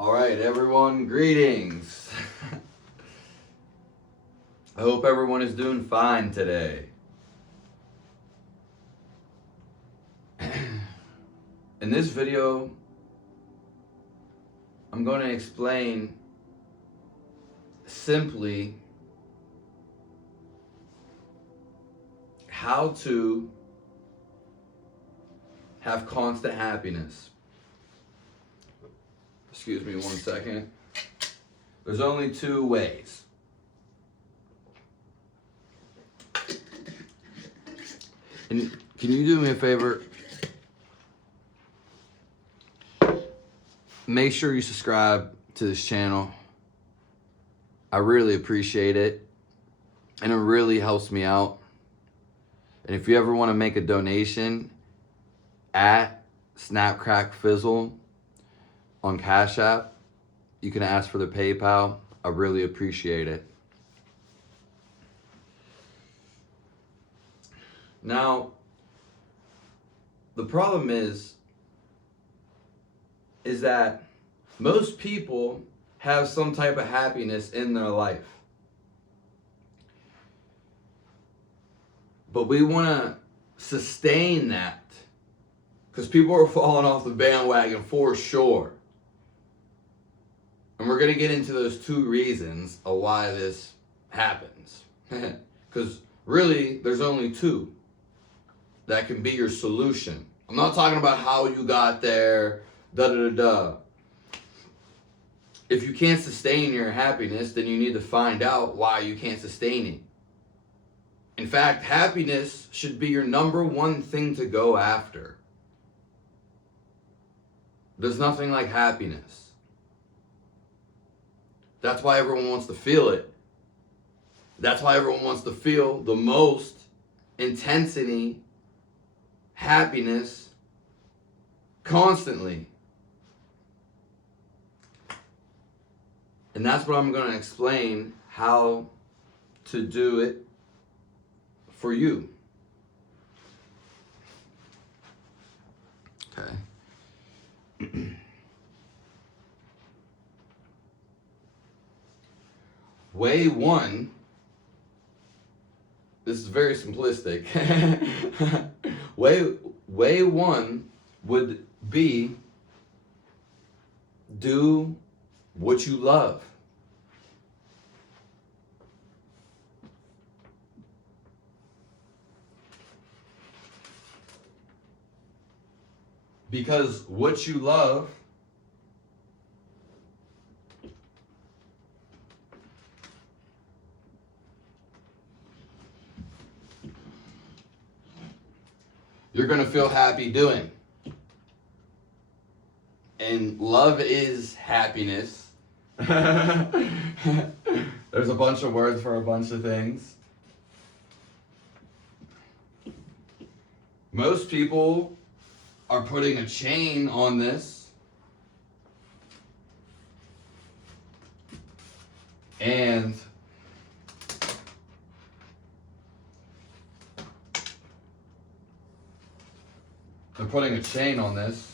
All right, everyone, greetings. I hope everyone is doing fine today. In this video, I'm going to explain simply how to have constant happiness. Excuse me 1 second. There's only 2 ways. And can you do me a favor? Make sure you subscribe to this channel. I really appreciate it. And it really helps me out. And if you ever want to make a donation at SnapCrackFizzle on Cash App, you can ask for the PayPal. I really appreciate it. Now, the problem is that most people have some type of happiness in their life. But we want to sustain that because people are falling off the bandwagon for sure. And we're going to get into those 2 reasons of why this happens. Because really, there's only 2 that can be your solution. I'm not talking about how you got there, da-da-da-da. If you can't sustain your happiness, then you need to find out why you can't sustain it. In fact, happiness should be your number 1 thing to go after. There's nothing like happiness. That's why everyone wants to feel it. That's why everyone wants to feel the most intensity, happiness, constantly. And that's what I'm going to explain how to do it for you. Okay. Way 1, this is very simplistic. way 1 would be do what you love. Because what you love you're going to feel happy doing. And love is happiness. There's a bunch of words for a bunch of things. Most people are putting a chain on this. And they're putting a chain on this.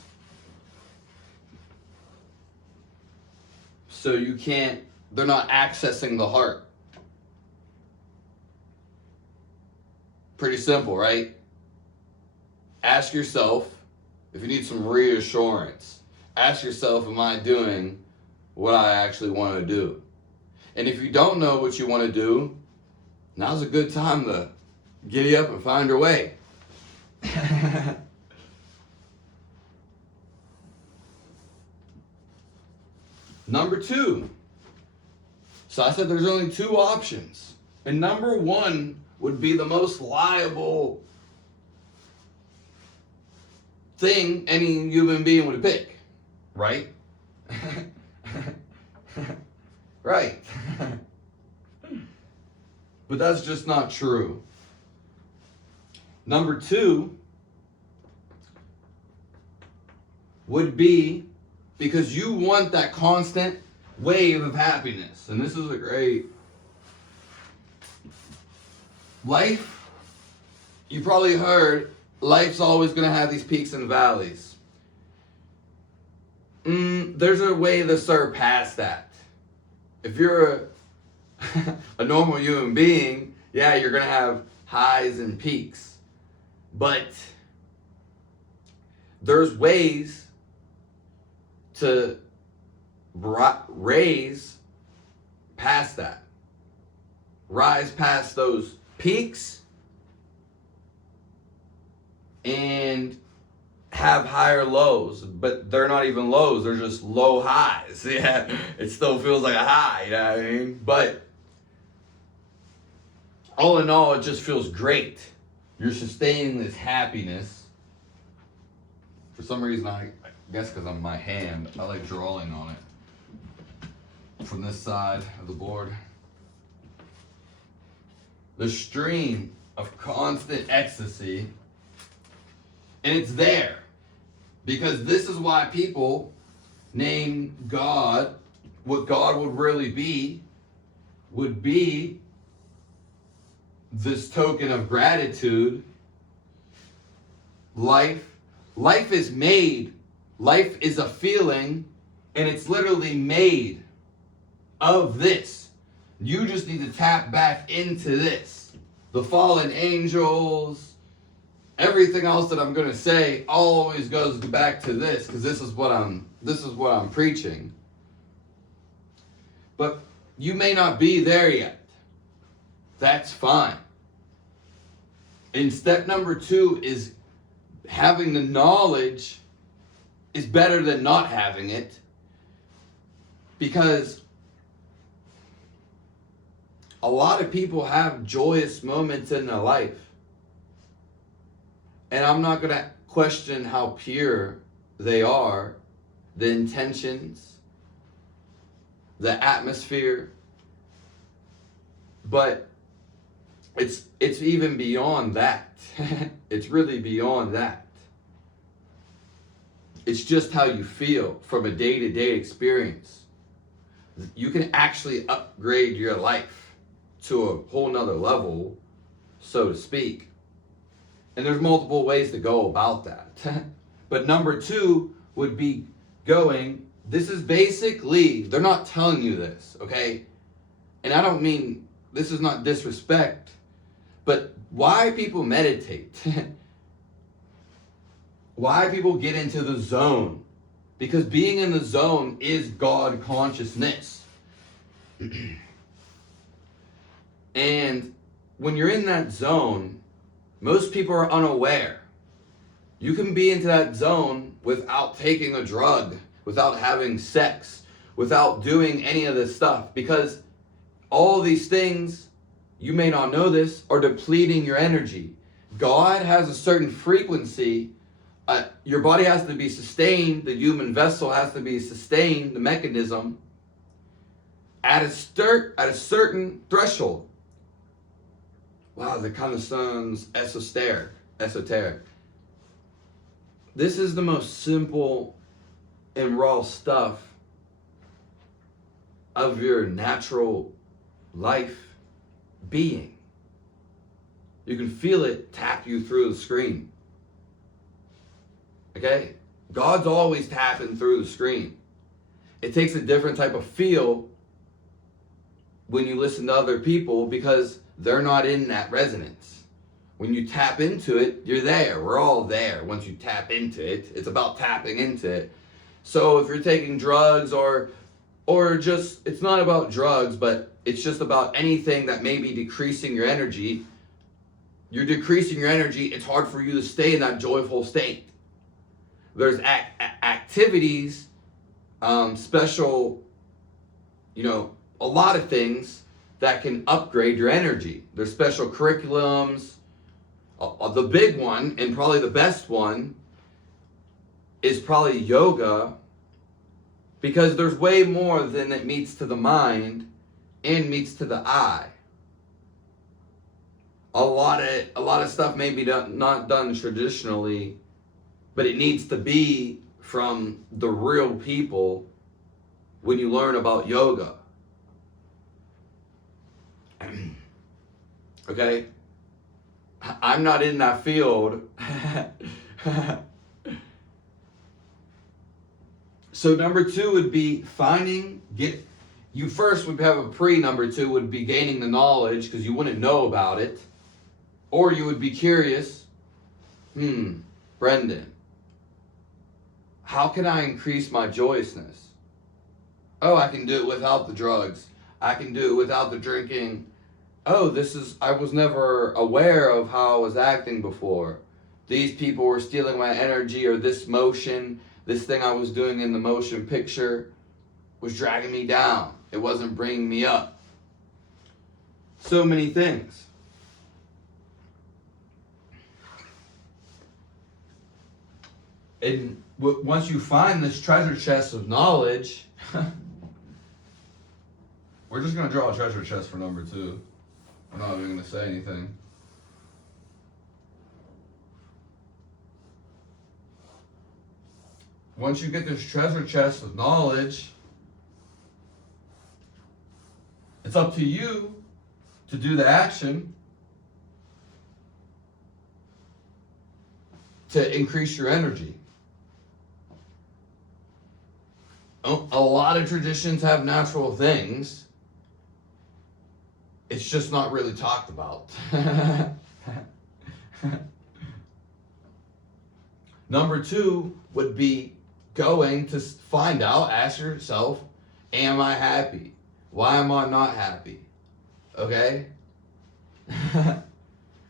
So you can't, they're not accessing the heart. Pretty simple, right? Ask yourself if you need some reassurance. Ask yourself, am I doing what I actually want to do? And if you don't know what you want to do, now's a good time to giddy up and find your way. Number 2. So I said there's only 2 options. And number 1 would be the most liable thing any human being would pick. Right? Right. But that's just not true. Number 2 would be because you want that constant wave of happiness. And this is a great life. You probably heard life's always going to have these peaks and valleys. there's a way to surpass that. If you're a normal human being, yeah, you're going to have highs and peaks. But there's ways to raise past that. Rise past those peaks and have higher lows, but they're not even lows, they're just low highs. Yeah, it still feels like a high, you know what I mean? But all in all, it just feels great. You're sustaining this happiness. For some reason, I guess because I'm my hand, I like drawing on it from this side of the board. The stream of constant ecstasy, and it's there. Because this is why people name God, what God would really be, would be this token of gratitude. Life is made. Life is a feeling, and it's literally made of this. You just need to tap back into this. The fallen angels, everything else that I'm going to say always goes back to this, because this is what I'm preaching. But you may not be there yet. That's fine. And step number 2 is having the knowledge is better than not having it, because a lot of people have joyous moments in their life. And I'm not going to question how pure they are, the intentions, the atmosphere. But it's even beyond that. It's really beyond that. It's just how you feel from a day-to-day experience. You can actually upgrade your life to a whole nother level, so to speak. And there's multiple ways to go about that. But number 2 would be going, this is basically, they're not telling you this, okay? And I don't mean, this is not disrespect, but why people meditate? Why people get into the zone? Because being in the zone is God consciousness. And when you're in that zone, most people are unaware. You can be into that zone without taking a drug, without having sex, without doing any of this stuff, because all these things, you may not know this, are depleting your energy. God has a certain frequency. Your body has to be sustained. The human vessel has to be sustained, the mechanism, at a certain threshold. Wow, that kind of sounds esoteric. This is the most simple and raw stuff of your natural life being. You can feel it tap you through the screen. Okay? God's always tapping through the screen. It takes a different type of feel when you listen to other people, because they're not in that resonance. When you tap into it, you're there. We're all there once you tap into it. It's about tapping into it. So if you're taking drugs or just, it's not about drugs, but it's just about anything that may be decreasing your energy. You're decreasing your energy. It's hard for you to stay in that joyful state. There's activities, special, a lot of things that can upgrade your energy. There's special curriculums. The big one, and probably the best one, is probably yoga, because there's way more than it meets to the mind and meets to the eye. A lot of stuff may be not done traditionally, but it needs to be from the real people when you learn about yoga. Okay? I'm not in that field. So number 2 would be you first would have a number 2 would be gaining the knowledge because you wouldn't know about it. Or you would be curious, Brendan, how can I increase my joyousness? Oh, I can do it without the drugs. I can do it without the drinking. Oh, I was never aware of how I was acting before. These people were stealing my energy, or this motion, this thing I was doing in the motion picture was dragging me down. It wasn't bringing me up. So many things. And once you find this treasure chest of knowledge, we're just going to draw a treasure chest for number 2. I'm not even going to say anything. Once you get this treasure chest of knowledge, it's up to you to do the action to increase your energy. A lot of traditions have natural things. It's just not really talked about. Number 2 would be going to find out, ask yourself, am I happy? Why am I not happy? Okay? And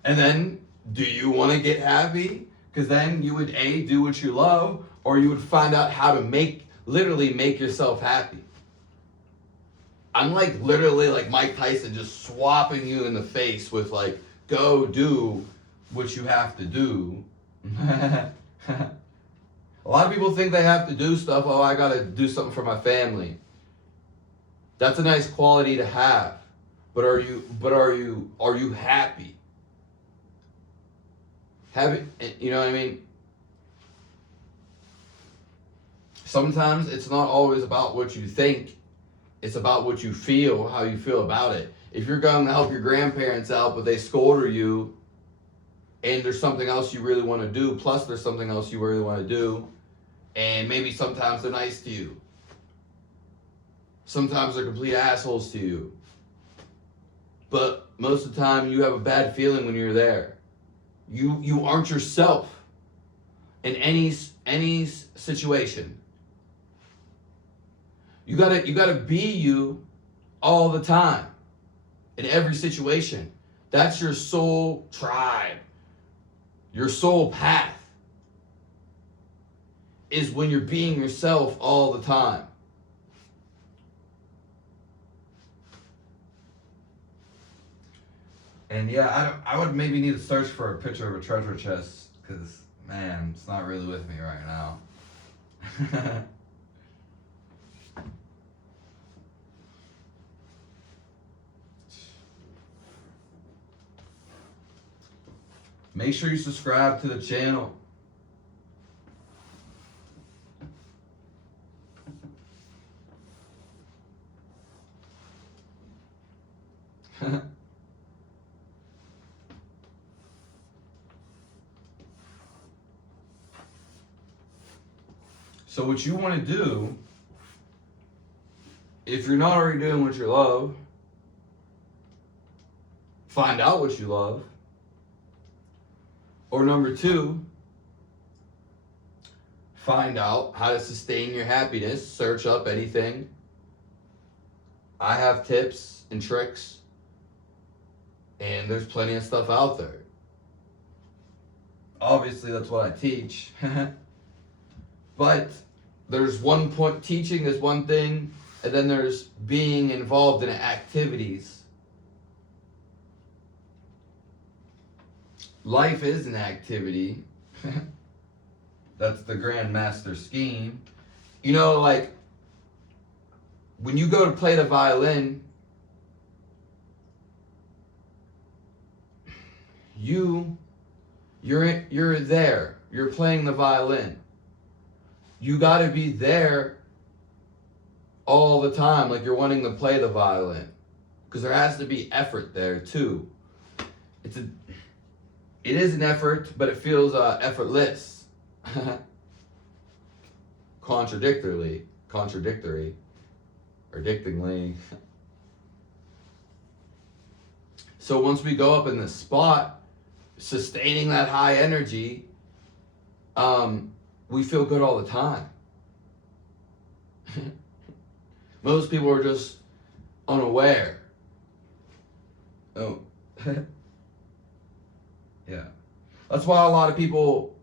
then, do you want to get happy? Because then you would do what you love, or you would find out how to literally make yourself happy. I'm literally like Mike Tyson, just swapping you in the face with go do what you have to do. A lot of people think they have to do stuff. Oh, I gotta do something for my family. That's a nice quality to have. But are you happy? You know what I mean? Sometimes it's not always about what you think. It's about what you feel, how you feel about it. If you're going to help your grandparents out, but they scold you, and there's something else you really want to do, plus there's something else you really want to do, and maybe sometimes they're nice to you. Sometimes they're complete assholes to you. But most of the time you have a bad feeling when you're there. You aren't yourself in any situation. You gotta be you all the time, in every situation. That's your soul tribe. Your soul path is when you're being yourself all the time. And yeah, I would maybe need to search for a picture of a treasure chest, because, man, it's not really with me right now. Make sure you subscribe to the channel. So what you want to do, if you're not already doing what you love, find out what you love. Or number 2, find out how to sustain your happiness. Search up anything. I have tips and tricks, and there's plenty of stuff out there. Obviously, that's what I teach. But there's one point, teaching is one thing, and then there's being involved in activities. Life is an activity. That's the Grand Master scheme. You know, like, when you go to play the violin, you're there. You're playing the violin. You got to be there all the time, like you're wanting to play the violin, because there has to be effort there too. It is an effort, but it feels effortless. contradictory, or addictingly. So once we go up in this spot, sustaining that high energy, we feel good all the time. Most people are just unaware. Oh. Yeah. That's why a lot of people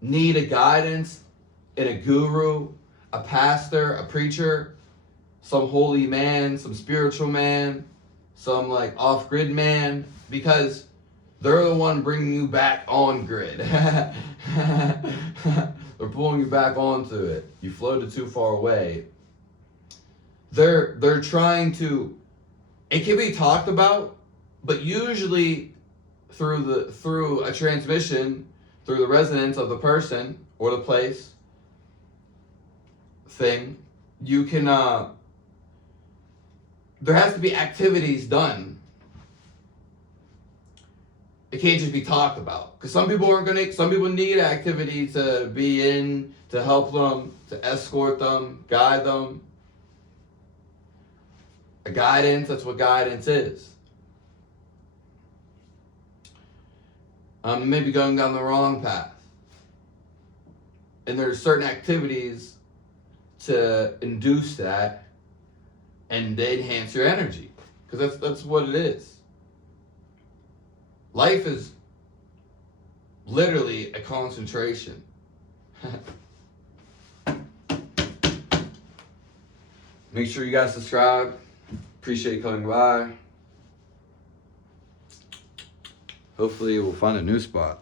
need a guidance and a guru, a pastor, a preacher, some holy man, some spiritual man, some like off-grid man, because they're the one bringing you back on grid. They're pulling you back onto it. You floated too far away. They're trying to, it can be talked about, but usually through a transmission, through the resonance of the person or the place, thing, you can there has to be activities done. It can't just be talked about, because some people need activity to be in, to help them, to escort them, guide them. A guidance, that's what guidance is. Maybe going down the wrong path. And there's certain activities to induce that and they enhance your energy. Because that's what it is. Life is literally a concentration. Make sure you guys subscribe. Appreciate you coming by. Hopefully we'll find a new spot.